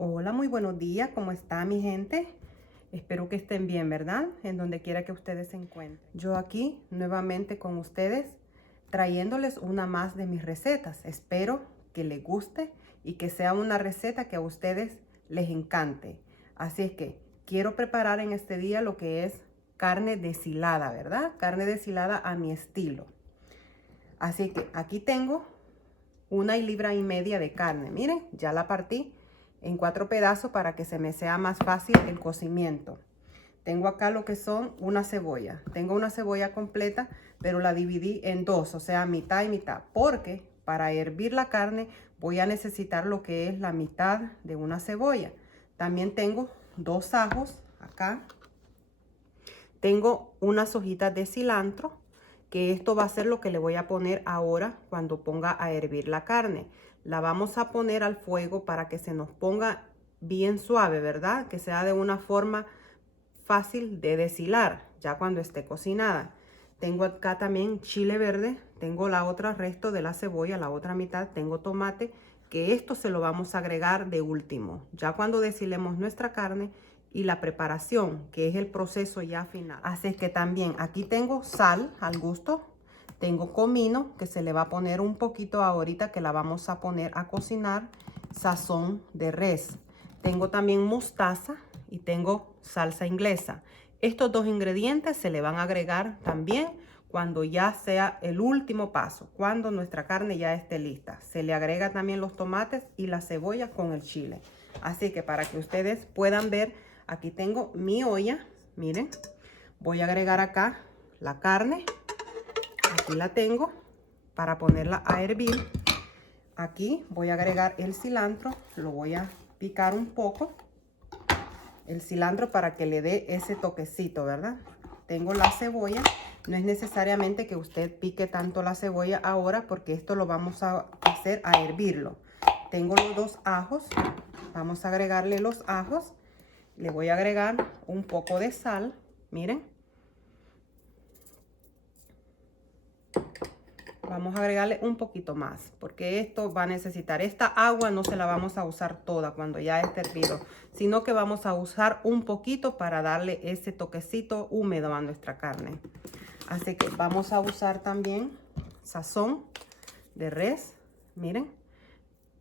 Hola, muy buenos días. ¿Cómo está mi gente? Espero que estén bien, ¿verdad? En donde quiera que ustedes se encuentren. Yo aquí nuevamente con ustedes trayéndoles una más de mis recetas. Espero que les guste y que sea una receta que a ustedes les encante. Así es que quiero preparar en este día lo que es carne deshilada, ¿verdad? Carne deshilada a mi estilo. Así que aquí tengo 1,5 libras de carne. Miren, ya la partí en 4 pedazos para que se me sea más fácil el cocimiento. Tengo acá lo que son una cebolla. Tengo una cebolla completa, pero la dividí en dos, o sea, mitad y mitad, porque para hervir la carne voy a necesitar lo que es la mitad de una cebolla. También tengo 2 ajos acá. Tengo unas hojitas de cilantro, que esto va a ser lo que le voy a poner ahora cuando ponga a hervir la carne. La vamos a poner al fuego para que se nos ponga bien suave, ¿verdad? Que sea de una forma fácil de deshilar ya cuando esté cocinada. Tengo acá también chile verde, tengo la otra resto de la cebolla, la otra mitad, tengo tomate, que esto se lo vamos a agregar de último, ya cuando deshilemos nuestra carne y la preparación, que es el proceso ya final. Así es que también aquí tengo sal al gusto, tengo comino, que se le va a poner un poquito ahorita que la vamos a poner a cocinar, sazón de res. Tengo también mostaza y tengo salsa inglesa. Estos 2 ingredientes se le van a agregar también cuando ya sea el último paso, cuando nuestra carne ya esté lista. Se le agrega también los tomates y la cebolla con el chile. Así que para que ustedes puedan ver, aquí tengo mi olla. Miren, voy a agregar acá la carne. Aquí la tengo para ponerla a hervir. Aquí voy a agregar el cilantro, lo voy a picar un poco. El cilantro para que le dé ese toquecito, ¿verdad? Tengo la cebolla. No es necesariamente que usted pique tanto la cebolla ahora porque esto lo vamos a hacer a hervirlo. Tengo los 2 ajos. Vamos a agregarle los ajos. Le voy a agregar un poco de sal. Miren. Vamos a agregarle un poquito más porque esto va a necesitar, esta agua no se la vamos a usar toda cuando ya esté hervido, sino que vamos a usar un poquito para darle ese toquecito húmedo a nuestra carne. Así que vamos a usar también sazón de res, miren,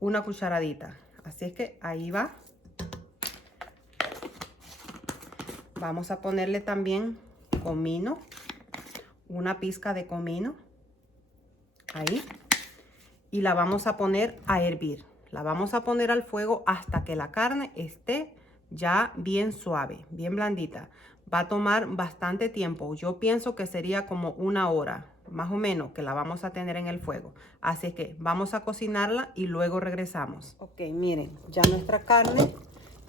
una cucharadita. Así es que ahí va. Vamos a ponerle también comino, una pizca de comino. Ahí. Y la vamos a poner a hervir. La vamos a poner al fuego hasta que la carne esté ya bien suave, bien blandita. Va a tomar bastante tiempo. Yo pienso que sería como 1 hora, más o menos, que la vamos a tener en el fuego. Así que vamos a cocinarla y luego regresamos. Ok, miren, ya nuestra carne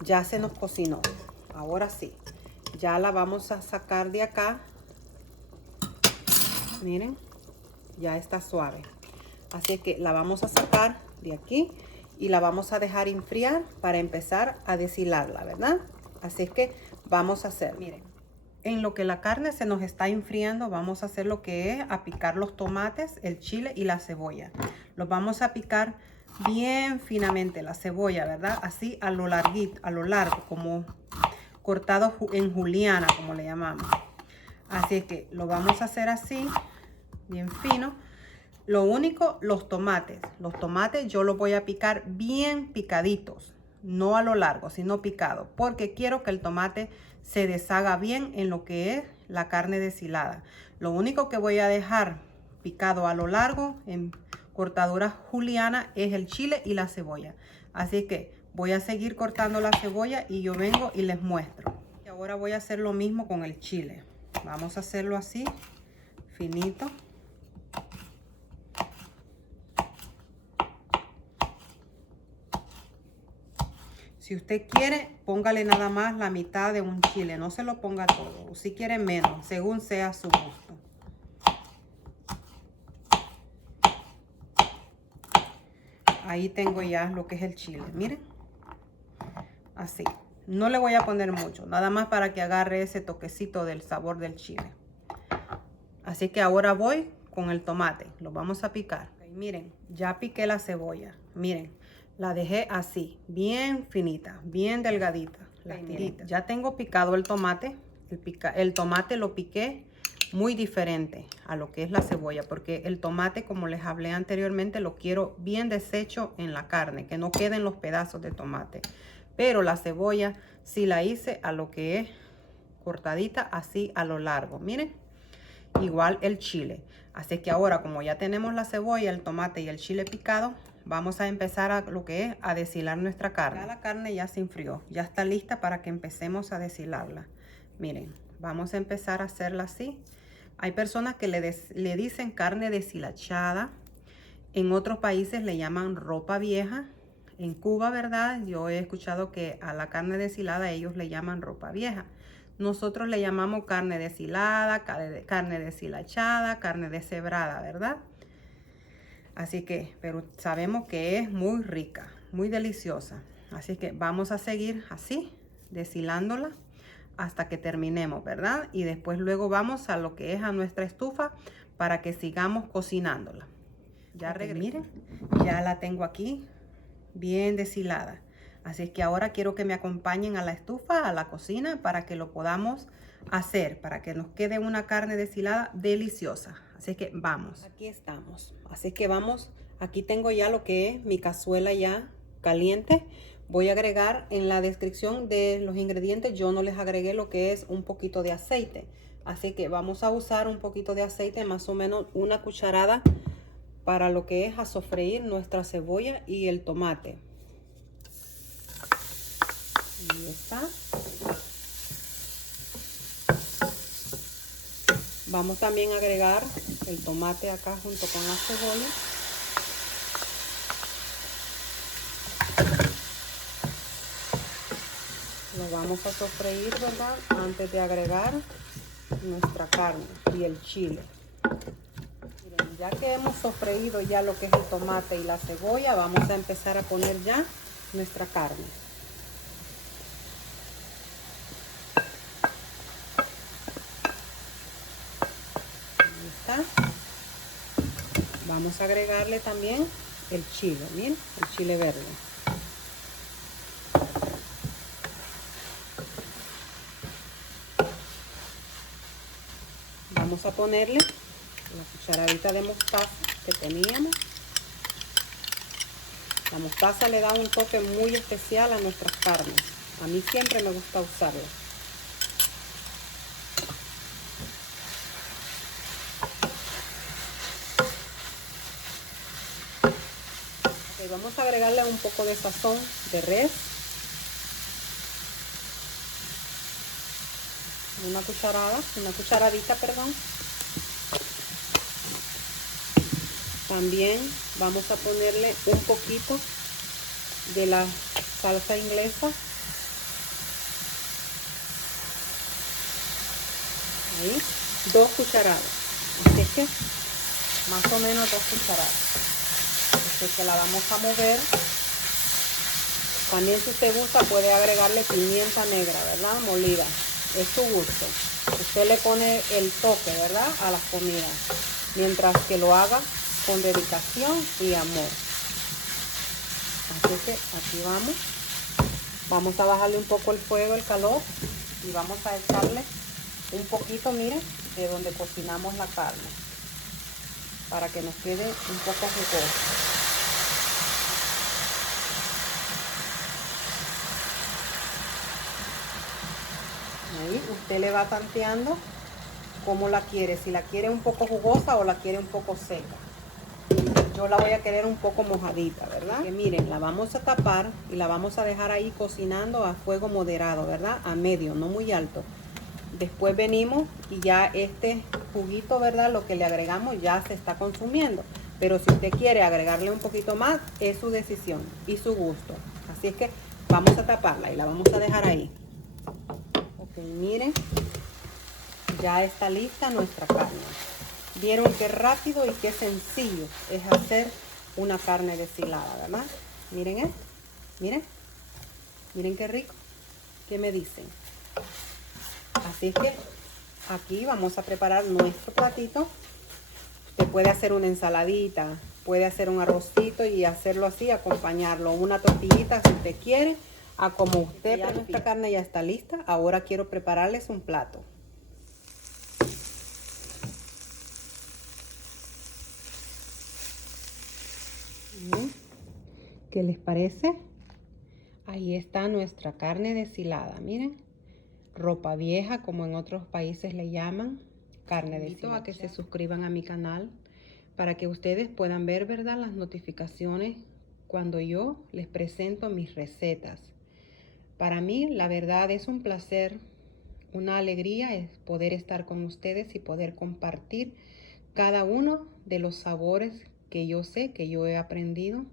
ya se nos cocinó. Ahora sí, ya la vamos a sacar de acá. Miren. Ya está suave, así que la vamos a sacar de aquí y la vamos a dejar enfriar para empezar a deshilarla, ¿verdad? Así es que vamos a hacer, miren, en lo que la carne se nos está enfriando, vamos a hacer lo que es a picar los tomates, el chile y la cebolla. Los vamos a picar bien finamente, la cebolla, ¿verdad? Así a lo larguito, a lo largo, como cortado en juliana, como le llamamos. Así es que lo vamos a hacer así, bien fino. Lo único, los tomates yo los voy a picar bien picaditos, no a lo largo, sino picado, porque quiero que el tomate se deshaga bien en lo que es la carne deshilada. Lo único que voy a dejar picado a lo largo en cortaduras juliana es el chile y la cebolla. Así que voy a seguir cortando la cebolla y yo vengo y les muestro. Y ahora voy a hacer lo mismo con el chile. Vamos a hacerlo así, finito. Si usted quiere, póngale nada más la mitad de un chile, no se lo ponga todo. O si quiere menos, según sea su gusto. Ahí tengo ya lo que es el chile, miren. Así. No le voy a poner mucho, nada más para que agarre ese toquecito del sabor del chile. Así que ahora voy con el tomate, lo vamos a picar. Okay, miren, ya piqué la cebolla, miren. La dejé así, bien finita, bien delgadita. Ya tengo picado el tomate. El tomate lo piqué muy diferente a lo que es la cebolla, porque el tomate, como les hablé anteriormente, lo quiero bien deshecho en la carne, que no queden los pedazos de tomate. Pero la cebolla sí la hice a lo que es cortadita así a lo largo. Miren, igual el chile. Así que ahora, como ya tenemos la cebolla, el tomate y el chile picado, vamos a empezar a lo que es a deshilar nuestra carne. Ya la carne ya se enfrió, ya está lista para que empecemos a deshilarla. Miren, vamos a empezar a hacerla así. Hay personas que le dicen carne deshilachada. En otros países le llaman ropa vieja. En Cuba, ¿verdad? Yo he escuchado que a la carne deshilada ellos le llaman ropa vieja. Nosotros le llamamos carne deshilada, carne deshilachada, carne deshebrada, ¿verdad? Así que, pero sabemos que es muy rica, muy deliciosa. Así que vamos a seguir así, deshilándola hasta que terminemos, ¿verdad? Y después luego vamos a lo que es a nuestra estufa para que sigamos cocinándola. Ya regreso. Miren, ya la tengo aquí bien deshilada. Así es que ahora quiero que me acompañen a la estufa, a la cocina, para que lo podamos hacer, para que nos quede una carne deshilada deliciosa. Así que vamos. Aquí estamos. Así que vamos. Aquí tengo ya lo que es mi cazuela ya caliente. Voy a agregar en la descripción de los ingredientes. Yo no les agregué lo que es un poquito de aceite. Así que vamos a usar un poquito de aceite, más o menos una cucharada, para lo que es a sofreír nuestra cebolla y el tomate. Ahí está. Vamos también a agregar el tomate acá junto con la cebolla. Lo vamos a sofreír, ¿verdad? Antes de agregar nuestra carne y el chile. Miren, ya que hemos sofreído ya lo que es el tomate y la cebolla, vamos a empezar a poner ya nuestra carne. Vamos a agregarle también el chile, miren, el chile verde. Vamos a ponerle la cucharadita de mostaza que teníamos. La mostaza le da un toque muy especial a nuestras carnes. A mí siempre me gusta usarla. Vamos a agregarle un poco de sazón de res. Una cucharadita, perdón. También vamos a ponerle un poquito de la salsa inglesa. Ahí, 2 cucharadas. Así que más o menos 2 cucharadas. Que la vamos a mover. También, si usted gusta, puede agregarle pimienta negra, ¿verdad? Molida. Es su gusto. Usted le pone el toque, ¿verdad?, a las comidas, mientras que lo haga con dedicación y amor. Así que aquí vamos. Vamos a bajarle un poco el fuego, el calor, y vamos a echarle un poquito, miren, de donde cocinamos la carne, para que nos quede un poco jugoso. Ahí usted le va tanteando cómo la quiere, si la quiere un poco jugosa o la quiere un poco seca. Yo la voy a querer un poco mojadita, ¿verdad? Que miren, la vamos a tapar y la vamos a dejar ahí cocinando a fuego moderado, ¿verdad? A medio, no muy alto. Después venimos y ya este juguito, ¿verdad?, lo que le agregamos ya se está consumiendo. Pero si usted quiere agregarle un poquito más, es su decisión y su gusto. Así es que vamos a taparla y la vamos a dejar ahí. Ok, miren, ya está lista nuestra carne. Vieron qué rápido y qué sencillo es hacer una carne deshilada, ¿verdad? Miren, miren qué rico. ¿Qué me dicen? Así es que aquí vamos a preparar nuestro platito. Usted puede hacer una ensaladita Puede hacer un arrocito y hacerlo así, acompañarlo. Una tortillita si usted quiere, a como usted prefiera. Nuestra carne ya está lista. Ahora quiero prepararles un plato. ¿Qué les parece? Ahí está nuestra carne deshilada, miren. Ropa vieja, como en otros países le llaman. Carne deshilada. Invito a que se suscriban a mi canal para que ustedes puedan ver, ¿verdad?, las notificaciones cuando yo les presento mis recetas. Para mí, la verdad, es un placer, una alegría es poder estar con ustedes y poder compartir cada uno de los sabores que yo sé, que yo he aprendido